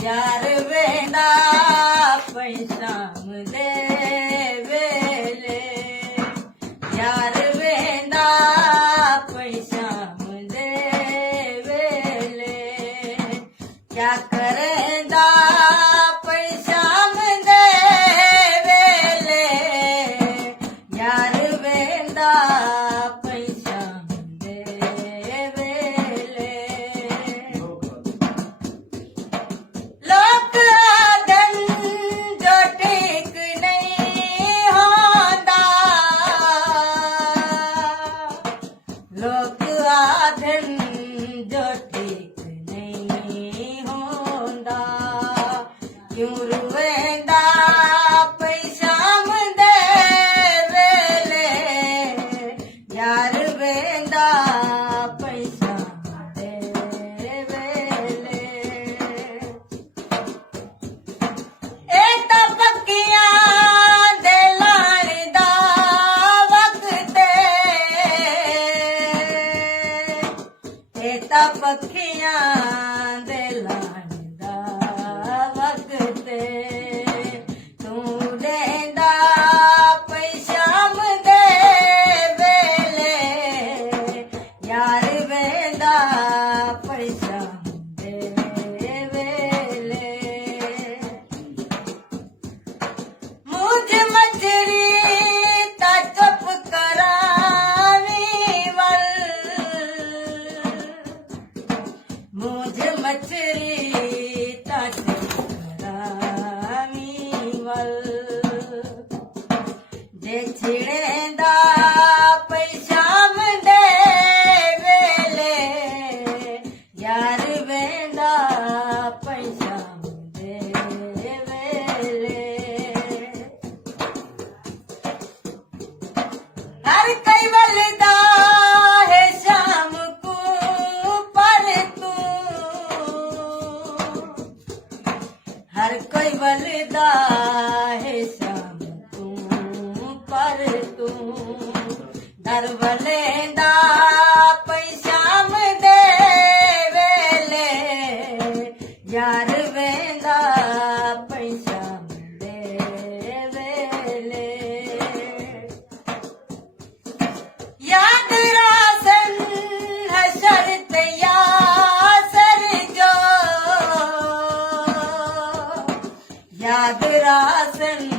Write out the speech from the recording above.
यार वेंदा पैशाम दे वेले यार वेंदा पैशाम दे वेले क्या करेंदा पैशाम दे वेले यार वेंदा पैशाम दे वेले लोक आदन जो ठीक नहीं होंदा लोक आदन जो ठीक नहीं होंदा क्यों रुवेंदा पैशाम दे वेले यार वेंदा पैशाम दे वेले ਇਹ ਤਾਂ ਪੱਕੀਆਂ ਦੇ ਲਾਣ ਦਾ ਵਕਤ ਇਹ ਤਾਂ ਪੱਕੀਆਂ ਦੇ ਲਾਣ ਦਾ ਵਕਤ ਤੂੰ ਦੇਂਦਾ ਪੈਸ਼ਾਮ ਦੇ ਵੇਲੇ ਯਾਰ ਵੇਂਦਾ ਪੈਸ਼ਾਮ ਦੇ ਵੇਲੇ मुझ मछरी ता चुप करावी वल मुझ मछरी ता चुप करावी वल जे छिड़ेंदा पैशाम दे वेले यार वेंदा पैशाम दे वेले हर कई वलदा है शाम को पर तू हर कोई वलदा है शाम को पर तू दर वलेंदा पैशाम दे वेले यार वेंदा पैशाम दे वेले याद रासन हशर तयासर जो याद रासन